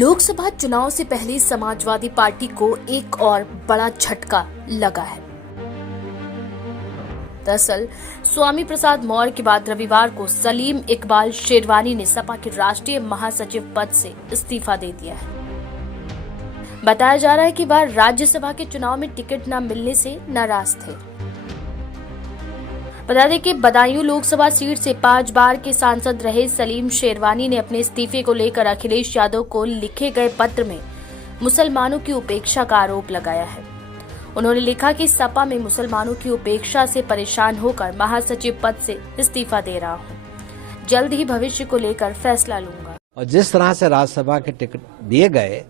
लोकसभा चुनाव से पहले समाजवादी पार्टी को एक और बड़ा झटका लगा है। दरअसल स्वामी प्रसाद मौर्य के बाद रविवार को सलीम इकबाल शेरवानी ने सपा के राष्ट्रीय महासचिव पद से इस्तीफा दे दिया है। बताया जा रहा है कि वह राज्यसभा के चुनाव में टिकट न मिलने से नाराज थे। बता दें कि बदायूं लोकसभा सीट से 5 बार के सांसद रहे सलीम शेरवानी ने अपने इस्तीफे को लेकर अखिलेश यादव को लिखे गए पत्र में मुसलमानों की उपेक्षा का आरोप लगाया है। उन्होंने लिखा कि सपा में मुसलमानों की उपेक्षा से परेशान होकर महासचिव पद से इस्तीफा दे रहा हूं। जल्द ही भविष्य को लेकर फैसला लूंगा। और जिस तरह से राज्यसभा के टिकट दिए गए,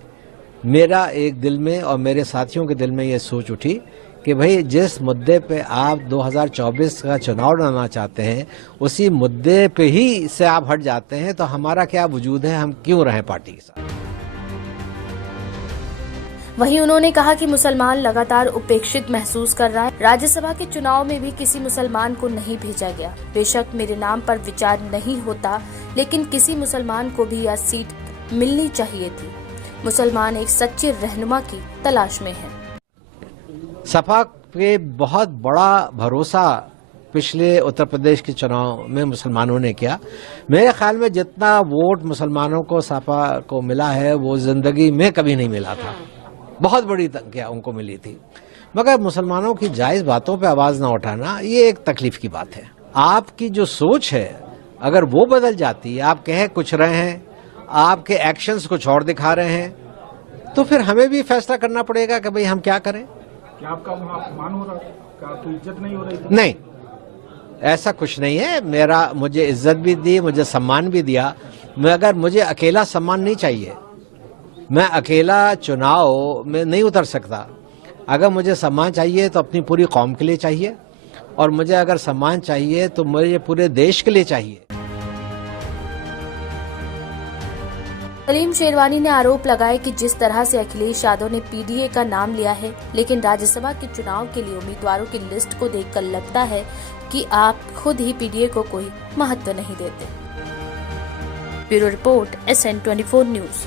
मेरा एक दिल में और मेरे साथियों के दिल में ये सोच उठी कि भाई जिस मुद्दे पे आप 2024 का चुनाव लड़ना चाहते हैं, उसी मुद्दे पे ही से आप हट जाते हैं, तो हमारा क्या वजूद है, हम क्यों रहें पार्टी के साथ। वहीं उन्होंने कहा कि मुसलमान लगातार उपेक्षित महसूस कर रहा है। राज्यसभा के चुनाव में भी किसी मुसलमान को नहीं भेजा गया। बेशक मेरे नाम पर विचार नहीं होता, लेकिन किसी मुसलमान को भी यह सीट मिलनी चाहिए थी। मुसलमान एक सच्चे रहनुमा की तलाश में है। सपा पे बहुत बड़ा भरोसा पिछले उत्तर प्रदेश के चुनाव में मुसलमानों ने किया। मेरे ख्याल में जितना वोट मुसलमानों को सपा को मिला है, वो जिंदगी में कभी नहीं मिला था। बहुत बड़ी संख्या उनको मिली थी। मगर मुसलमानों की जायज बातों पे आवाज ना उठाना, ये एक तकलीफ की बात है। आपकी जो सोच है, अगर वो बदल जाती, आप कह कुछ रहे हैं, आपके एक्शंस कुछ और दिखा रहे हैं, तो फिर हमें भी फैसला करना पड़ेगा कि भाई हम क्या करें। क्या आपका वहाँ अपमान हो रहा है? क्या आपकी इज्जत नहीं हो रही थी? नहीं, ऐसा कुछ नहीं है। मुझे इज्जत भी दी, मुझे सम्मान भी दिया। मगर मुझे अकेला सम्मान नहीं चाहिए। मैं अकेला चुनाव में नहीं उतर सकता। अगर मुझे सम्मान चाहिए तो अपनी पूरी कौम के लिए चाहिए, और मुझे अगर सम्मान चाहिए तो मुझे पूरे देश के लिए चाहिए। सलीम शेरवानी ने आरोप लगाया कि जिस तरह से अखिलेश यादव ने पीडीए का नाम लिया है, लेकिन राज्यसभा के चुनाव के लिए उम्मीदवारों की लिस्ट को देखकर लगता है कि आप खुद ही पीडीए को कोई महत्व नहीं देते। Bureau report SN24 news.